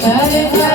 Bye.